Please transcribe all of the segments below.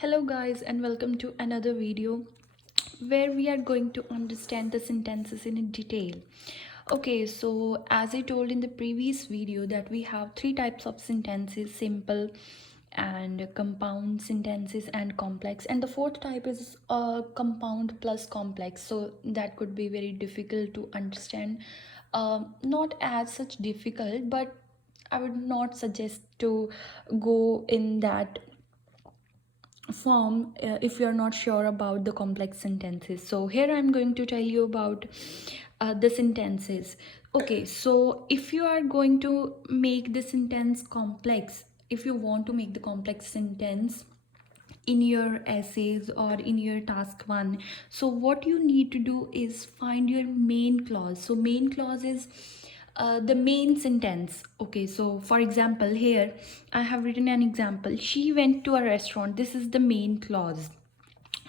Hello guys, and welcome to another video where we are going to understand the sentences in detail. Okay, so as I told in the previous video that we have three types of sentences: simple and compound sentences and complex, and the fourth type is compound plus complex. So that could be very difficult to understand. Not as such difficult, but I would not suggest to go in that form if you're not sure about the complex sentences. So here I'm going to tell you about the sentences. Okay, so if you are going to make the sentence complex, if you want to make the complex sentence in your essays or in your task 1, so what you need to do is find your main clause. So main clause is the main sentence. Okay, so for example, here I have written an example: she went to a restaurant. This is the main clause.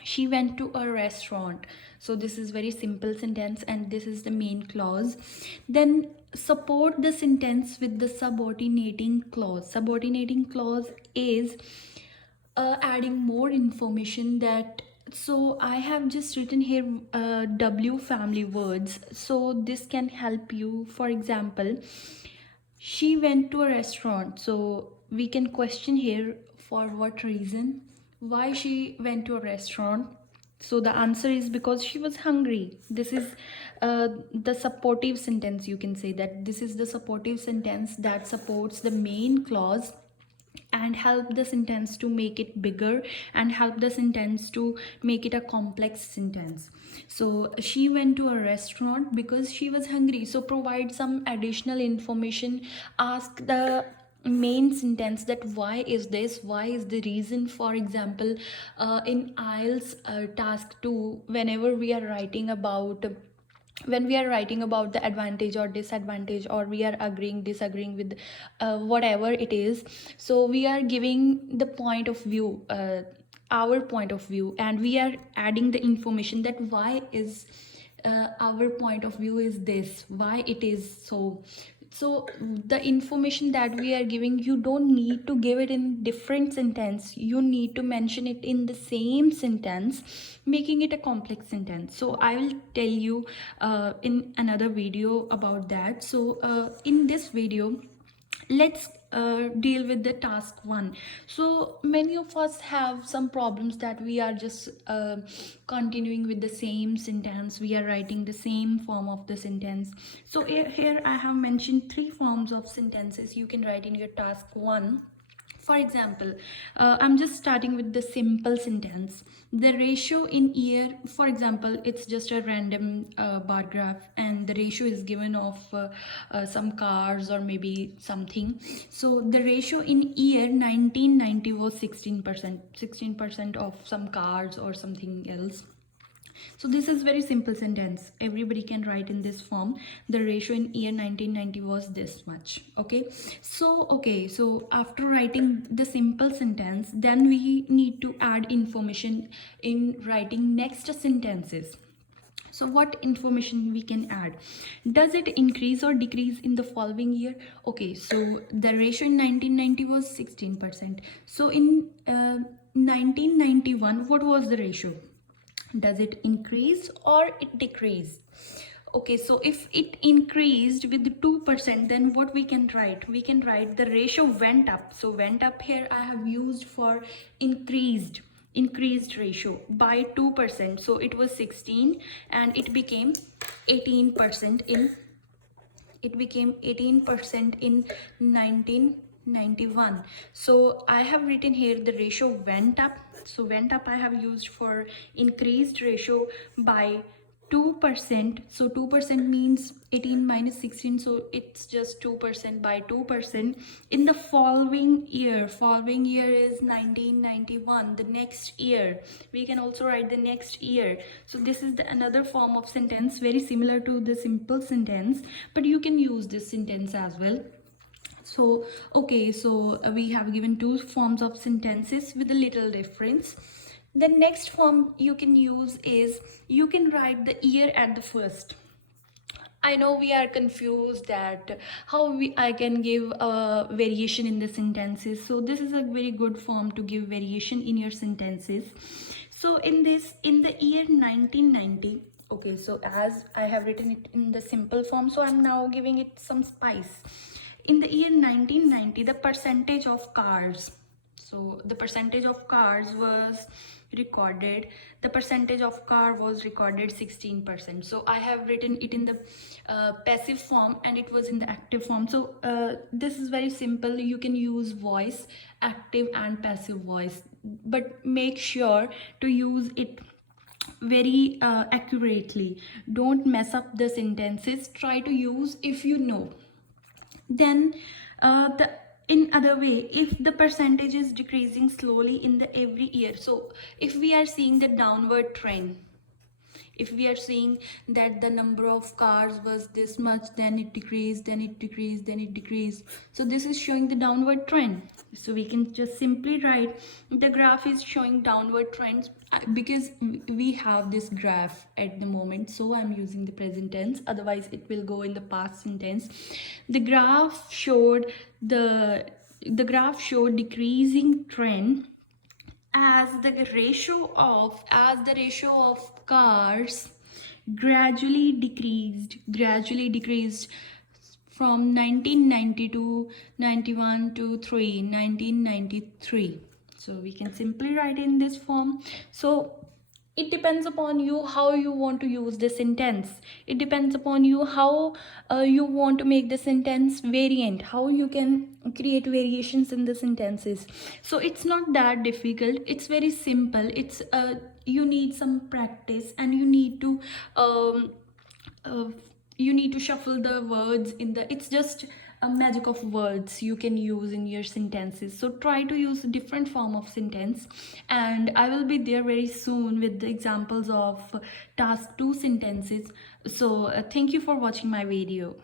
She went to a restaurant. So this is very simple sentence and this is the main clause. Then support the sentence with the subordinating clause. Subordinating clause is adding more information. That so I have just written here W family words, so this can help you. For example, she went to a restaurant, so we can question here for what reason, why she went to a restaurant. So the answer is because she was hungry. This is the supportive sentence. You can say that this is the supportive sentence that supports the main clause and help the sentence to make it bigger and help the sentence to make it a complex sentence. So she went to a restaurant because she was hungry. So provide some additional information. Ask the main sentence that why is this, why is the reason. For example, in IELTS task 2, whenever we are writing about the advantage or disadvantage, or we are agreeing disagreeing with whatever it is, so we are giving the point of view, our point of view, and we are adding the information that why is our point of view is this, why it is so. So the information that we are giving, you don't need to give it in different sentence, you need to mention it in the same sentence, making it a complex sentence. So I will tell you in another video about that. So in this video, let's deal with the task 1. So many of us have some problems that we are just continuing with the same sentence, we are writing the same form of the sentence. So here I have mentioned three forms of sentences you can write in your task 1. For example, I'm just starting with the simple sentence. The ratio in year, for example, it's just a random bar graph, and the ratio is given of some cars or maybe something. So the ratio in year 1990 was 16%, 16% of some cars or something else. So this is very simple sentence, everybody can write in this form. The ratio in year 1990 was this much. Okay, so after writing the simple sentence, then we need to add information in writing next sentences. So what information we can add? Does it increase or decrease in the following year? Okay, so the ratio in 1990 was 16%. So in 1991, what was the ratio? Does it increase or it decrease? Okay, so if it increased with 2%, then what we can write? We can write the ratio went up. So went up here I have used for increased ratio by 2%. So it was 16 and it became 18% in 1991. So I have written here the ratio went up. So went up I have used for increased ratio by 2%. So 2% means 18 minus 16, so it's just 2% by 2%. In the following year is 1991, the next year. We can also write the next year. So this is another form of sentence very similar to the simple sentence, but you can use this sentence as well. So okay, so we have given two forms of sentences with a little difference. The next form you can use is, you can write the year at the first. I know we are confused that how I can give a variation in the sentences. So this is a very good form to give variation in your sentences. So in the year 1990, okay, so as I have written it in the simple form, so I'm now giving it some spice. In the year 1990, the percentage of cars, so the percentage of cars was recorded, the percentage of car was recorded 16%. So I have written it in the passive form and it was in the active form. So this is very simple. You can use voice, active and passive voice, but make sure to use it very accurately. Don't mess up the sentences. Try to use if you know. Then the in other way, if the percentage is decreasing slowly in the every year, so if we are seeing the downward trend, if we are seeing that the number of cars was this much, then it decreased, then it decreased, then it decreased, so this is showing the downward trend. So we can just simply write the graph is showing downward trends, because we have this graph at the moment, so I'm using the present tense, otherwise it will go in the past tense. The graph showed the graph showed decreasing trend as the ratio of cars gradually decreased from 1990 to 91 to 3 1993. So we can simply write in this form. So it depends upon you how you want to use the sentence. It depends upon you how you want to make the sentence variant, how you can create variations in the sentences. So it's not that difficult, it's very simple. It's you need some practice, and uh, you need to shuffle the words in the, it's just a magic of words you can use in your sentences. So try to use a different form of sentence, and I will be there very soon with the examples of task 2 sentences. So thank you for watching my video.